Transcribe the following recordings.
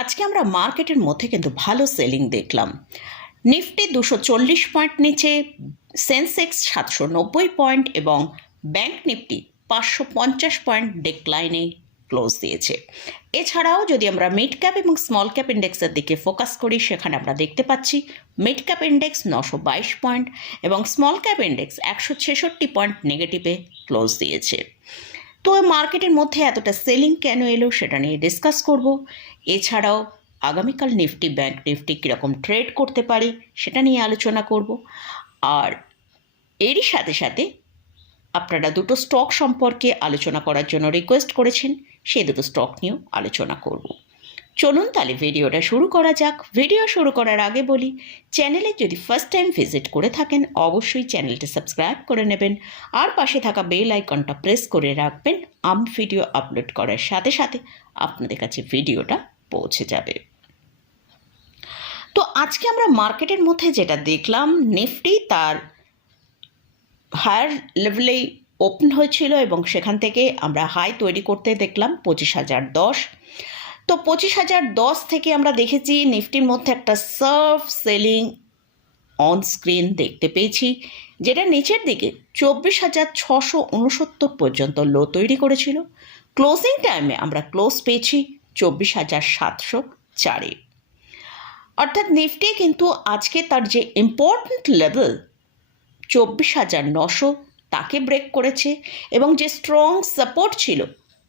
আজকে আমরা মার্কেটের মধ্যে কিন্তু ভালো সেলিং দেখলাম। নিফটি 240 পয়েন্ট নিচে, সেন্সেক্স 790 পয়েন্ট এবং ব্যাংক নিফটি 550 পয়েন্ট ডিক্লাইনে ক্লোজ দিয়েছে। এছাড়াও যদি আমরা মিড ক্যাপ এবং স্মল ক্যাপ ইন্ডেক্সের দিকে ফোকাস করি, সেখানে আমরা দেখতে পাচ্ছি মিড ক্যাপ ইন্ডেক্স 922 পয়েন্ট এবং স্মল ক্যাপ ইন্ডেক্স 166 পয়েন্ট নেগেটিভে ক্লোজ দিয়েছে। তো মার্কেটের মধ্যে এতটা সেলিং কেন এলো সেটা নিয়ে ডিসকাস করব। এছাড়াও আগামীকাল নিফটি ব্যাংক নিফটি কীরকম ট্রেড করতে পারে সেটা নিয়ে আলোচনা করব। আর এরই সাথে সাথে আপনারা দুটো স্টক সম্পর্কে আলোচনা করার জন্য রিকোয়েস্ট করেছেন, সেই দুটো স্টক নিয়েও আলোচনা করব। চলুন তাহলে ভিডিওটা শুরু করা যাক। ভিডিও শুরু করার আগে বলি, চ্যানেলে যদি ফার্স্ট টাইম ভিজিট করে থাকেন অবশ্যই চ্যানেলটি সাবস্ক্রাইব করে নেবেন আর পাশে থাকা বেল আইকনটা প্রেস করে রাখবেন। আমি ভিডিও আপলোড করার সাথে সাথে আপনাদের কাছে ভিডিওটা পৌঁছে যাবে। তো আজকে আমরা মার্কেটের মধ্যে যেটা দেখলাম, নিফটি তার হায়ার লেভেলেই ওপেন হয়েছিল এবং সেখান থেকে আমরা হাই তৈরি করতে দেখলাম 25,010। তো 25,010 থেকে আমরা দেখেছি নিফটির মধ্যে একটা সার্ভ সেলিং অন স্ক্রিন দেখতে পেয়েছি, যেটা নিচের দিকে 24,669 পর্যন্ত লো তৈরি করেছিল। ক্লোজিং টাইমে আমরা ক্লোজ পেয়েছি 24,704-এ। অর্থাৎ নিফটি কিন্তু আজকে তার যে ইম্পর্ট্যান্ট লেভেল 24,900 তাকে ব্রেক করেছে এবং যে স্ট্রং সাপোর্ট ছিল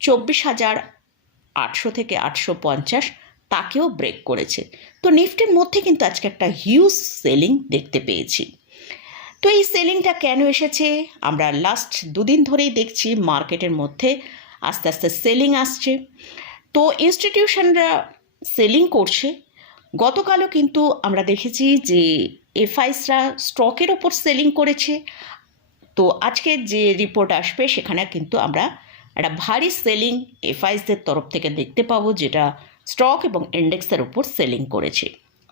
24,800 থেকে 850 তাকেও ব্রেক করেছে। তো নিফটির মধ্যে কিন্তু আজকে একটা হিউজ সেলিং দেখতে পেয়েছি। তো এই সেলিংটা কেন এসেছে, আমরা লাস্ট দুদিন ধরেই দেখছি মার্কেটের মধ্যে আস্তে আস্তে সেলিং আসছে। তো ইনস্টিটিউশনরা সেলিং করছে। গতকালও কিন্তু আমরা দেখেছি যে এফআইসরা স্টকের ওপর সেলিং করেছে। তো আজকে যে রিপোর্ট আসবে সেখানে কিন্তু আমরা একটা ভারী সেলিং এফআইসদের তরফ থেকে দেখতে পাবো, যেটা স্টক এবং ইন্ডেক্সের উপর সেলিং করেছে।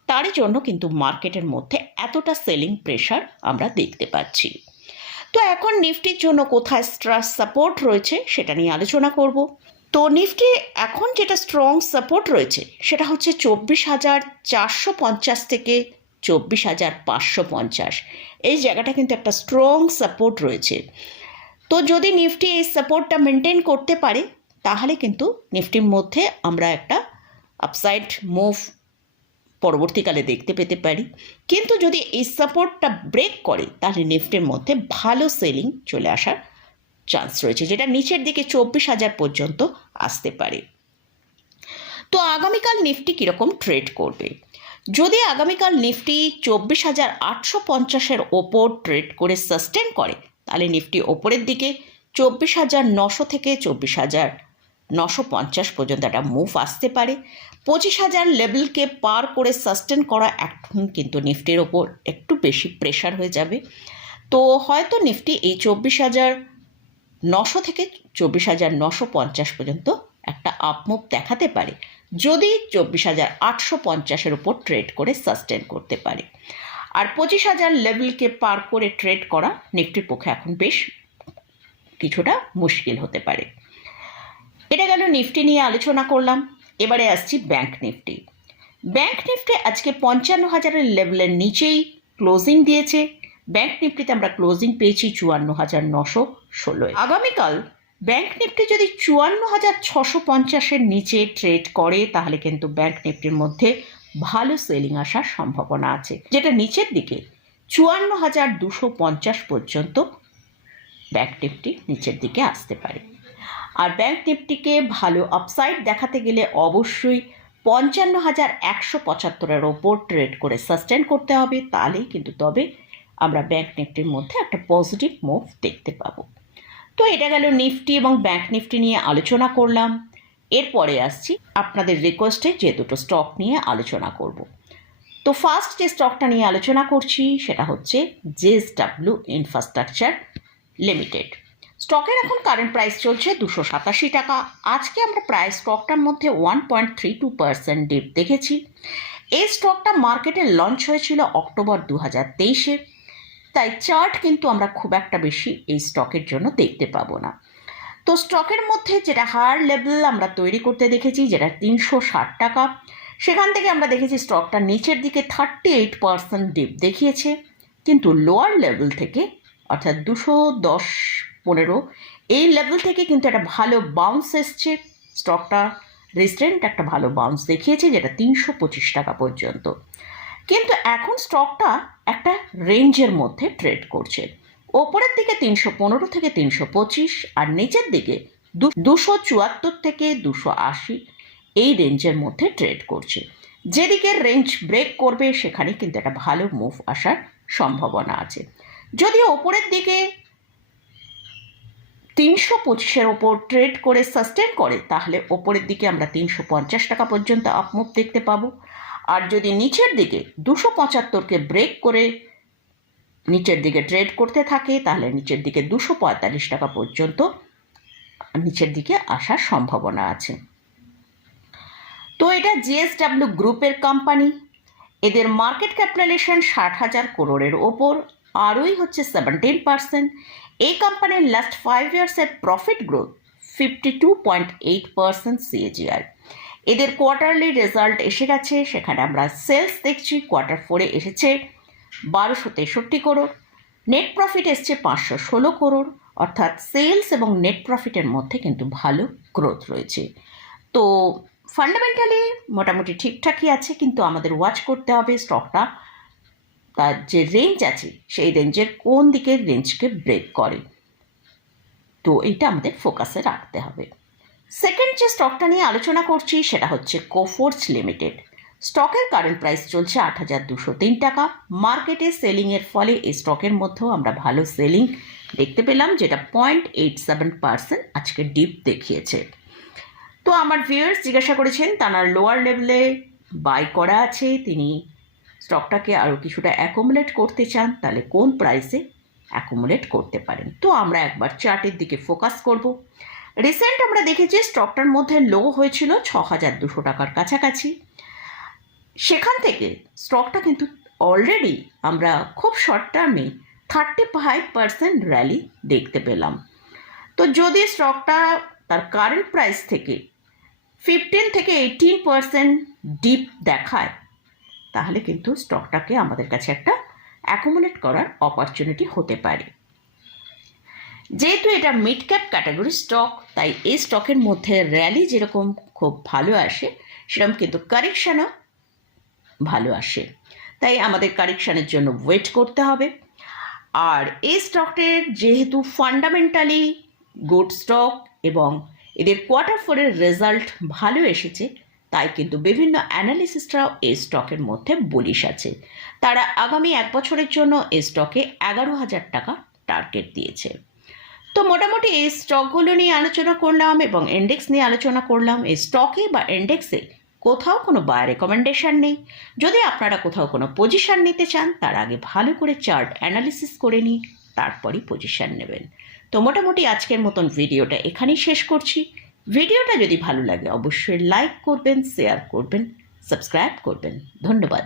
তারই জন্য কিন্তু মার্কেটের মধ্যে এতটা সেলিং প্রেশার আমরা দেখতে পাচ্ছি। তো এখন নিফটির জন্য কোথায় সাপোর্ট রয়েছে সেটা নিয়ে আলোচনা করব। তো নিফটি এখন যেটা স্ট্রং সাপোর্ট রয়েছে সেটা হচ্ছে 24,450 থেকে 24,550। এই জায়গাটা কিন্তু একটা স্ট্রং সাপোর্ট রয়েছে। তো যদি নিফটি এই সাপোর্টটা মেনটেন করতে পারে তাহলে কিন্তু নিফটির মধ্যে আমরা একটা আপসাইড মুভ পরবর্তীকালে দেখতে পেতে পারি। কিন্তু যদি এই সাপোর্টটা ব্রেক করে তাহলে নিফটির মধ্যে ভালো সেলিং চলে আসার চান্স রয়েছে, যেটা নিচের দিকে 24,000 পর্যন্ত আসতে পারে। তো আগামীকাল নিফটি কীরকম ট্রেড করবে? যদি আগামীকাল নিফটি 24,850-এর ওপর ট্রেড করে সাস্টেন করে তাহলে নিফটি ওপরের দিকে 24,900 থেকে 24,950 পর্যন্ত একটা মুভ আসতে পারে। 25,000 লেভেলকে পার করে সাস্টেন করা এখন কিন্তু নিফটির ওপর একটু বেশি প্রেশার হয়ে যাবে। তো হয়তো নিফটি এই 24,900 থেকে 24,950 পর্যন্ত একটা আপমুভ দেখাতে পারে যদি 24,850-এর উপর ট্রেড করে সাস্টেন করতে পারে। আর 25,000 লেভেলকে পার করে ট্রেড করা নিফটির পক্ষে এখন বেশ কিছুটা মুশকিল হতে পারে। এটা গেল নিফটি নিয়ে আলোচনা করলাম। এবারে আসছি ব্যাংক নিফটি। ব্যাংক নিফটি আজকে 55,000-এর লেভেলের নিচেই ক্লোজিং দিয়েছে। ব্যাংক নিফটিতে আমরা ক্লোজিং পেয়েছি 54,916। আগামীকাল ব্যাংক নিফটি যদি 54,650-এর নিচে ট্রেড করে তাহলে কিন্তু ব্যাংক নিফটির মধ্যে ভালো সেলিং আসার সম্ভাবনা আছে, যেটা নিচের দিকে 54,250 পর্যন্ত ব্যাংক নিফটি নিচের দিকে আসতে পারে। আর ব্যাংক নিফটিকে ভালো আপসাইড দেখাতে গেলে অবশ্যই 55,175-এর ওপর ট্রেড করে সাস্টেন করতে হবে, তাহলেই কিন্তু তবে আমরা ব্যাংক নিফটির মধ্যে একটা পজিটিভ মুভ দেখতে পাবো। তো এটা গেল নিফটি এবং ব্যাংক নিফটি নিয়ে আলোচনা করলাম। এরপরে আসছি আপনাদের রিকোয়েস্টে যে দুটো স্টক নিয়ে আলোচনা করব। তো ফার্স্ট যে স্টকটা নিয়ে আলোচনা করছি সেটা হচ্ছে জেএসডব্লিউ ইনফ্রাস্ট্রাকচার লিমিটেড। স্টকের এখন কারেন্ট প্রাইস চলছে 287 টাকা। আজকে আমরা প্রায় স্টকটার মধ্যে 1.32% ডিপ দেখেছি। এই স্টকটা মার্কেটে লঞ্চ হয়েছিল অক্টোবর 2023-এ, তাই চার্ট কিন্তু আমরা খুব একটা বেশি এই স্টকের জন্য দেখতে পাবো না। তো স্টকের মধ্যে যেটা হায়ার লেভেল আমরা তৈরি করতে দেখেছি, যেটা 360 টাকা, সেখান থেকে আমরা দেখেছি স্টকটা নিচের দিকে 38% ডিপ দেখিয়েছে, কিন্তু লোয়ার লেভেল থেকে অর্থাৎ 210-15 এই লেভেল থেকে কিন্তু একটা ভালো বাউন্স এসছে। স্টকটা রিসেন্ট একটা ভালো বাউন্স দেখিয়েছে, যেটা 325 টাকা পর্যন্ত। কিন্তু এখন স্টকটা একটা রেঞ্জের মধ্যে ট্রেড করছে। ওপরের দিকে 315 থেকে 325 আর নিচের দিকে 274 থেকে 280 এই রেঞ্জের মধ্যে ট্রেড করছে। যেদিকে রেঞ্জ ব্রেক করবে সেখানে কিন্তু একটা ভালো মুভ আসার সম্ভাবনা আছে। যদি ওপরের দিকে 325-এর ওপর ট্রেড করে সাস্টেন করে, তাহলে ওপরের দিকে আমরা 350 টাকা পর্যন্ত আপমুভ দেখতে পাবো। আর যদি নিচের দিকে 275-কে ব্রেক করে নিচের দিকে ট্রেড করতে থাকে, তাহলে নিচের দিকে 245 টাকা পর্যন্ত নিচের দিকে আসার সম্ভাবনা আছে। তো এটা জিএসডাব্লিউ গ্রুপের কোম্পানি, এদের মার্কেট ক্যাপিটালাইজেশন 60,000 করোড়ের ওপর, আরওই হচ্ছে 17%। এই কোম্পানির লাস্ট 5 ইয়ার্সের প্রফিট গ্রোথ 52.8% CAGR। এদের কোয়ার্টারলি রেজাল্ট এসে গেছে, সেখানে আমরা সেলস দেখছি Q4 এসেছে 1263 করোড়, নেট প্রফিট এসছে 516 করোড়, অর্থাৎ সেলস এবং নেট প্রফিটের মধ্যে কিন্তু ভালো গ্রোথ রয়েছে। তো ফান্ডামেন্টালি মোটামুটি ঠিকঠাকই আছে, কিন্তু আমাদের ওয়াচ করতে হবে স্টকটা তার যে রেঞ্জ আছে সেই রেঞ্জের কোন দিকের রেঞ্জকে ব্রেক করে। তো এইটা আমাদের ফোকাসে রাখতে হবে। সেকেন্ড যে স্টকটা নিয়ে আলোচনা করছি সেটা হচ্ছে কোফোর্জ লিমিটেড। স্টকের কারেন্ট প্রাইস চলছে 8,203 টাকা। মার্কেটে সেলিংয়ের ফলে এই স্টকের মধ্যেও আমরা ভালো সেলিং দেখতে পেলাম, যেটা 0.87% আজকে ডিপ দেখিয়েছে। তো আমার ভিউয়ার্স জিজ্ঞাসা করেছেন তার লোয়ার লেভেলে বাই করা আছে, তিনি স্টকটাকে আরও কিছুটা অ্যাকুমুলেট করতে চান, তাহলে কোন প্রাইসে অ্যাকুমুলেট করতে পারেন। তো আমরা একবার চার্টের দিকে ফোকাস করব। রিসেন্ট আমরা দেখেছি স্টকটার মধ্যে লো হয়েছিল 6,200 টাকার কাছাকাছি। সেখান থেকে স্টকটা কিন্তু অলরেডি আমরা খুব শর্ট টার্মে 35% র্যালি দেখতে পেলাম। তো যদি স্টকটা তার কারেন্ট প্রাইস থেকে 15 থেকে 18% ডিপ দেখায়, তাহলে কিন্তু স্টকটাকে আমাদের কাছে একটা অ্যাকুমুলেট করার অপরচুনিটি হতে পারে। যেহেতু এটা মিড ক্যাপ ক্যাটাগরি স্টক, তাই এই স্টকের মধ্যে র্যালি যেরকম খুব ভালো আসে, সেরকম কিন্তু কারেকশানও ভালো আসে। তাই আমাদের কারেকশানের জন্য ওয়েট করতে হবে। আর এই স্টকের যেহেতু ফান্ডামেন্টালি গুড স্টক এবং এদের Q4 রেজাল্ট ভালো এসেছে, তাই কিন্তু বিভিন্ন অ্যানালিসিস্টরাও এই স্টকের মধ্যে বুলিশ আছে। তারা আগামী 1 বছরের জন্য এই স্টকে 11,000 টাকা টার্গেট দিয়েছে। তো মোটামুটি এই স্টকগুলো নিয়ে আলোচনা করলাম এবং ইন্ডেক্স নিয়ে আলোচনা করলাম। এই স্টকে বা ইন্ডেক্সে কোথাও কোনো বাই রেকমেন্ডেশন নেই। যদি আপনারা কোথাও কোনো পজিশন নিতে চান, তার আগে ভালো করে চার্ট অ্যানালিসিস করে নিই, তারপরই পজিশন নেবেন। তো মোটামুটি আজকের মতন ভিডিওটা এখানেই শেষ করছি। ভিডিওটা যদি ভালো লাগে অবশ্যই লাইক করবেন, শেয়ার করবেন, সাবস্ক্রাইব করবেন। ধন্যবাদ।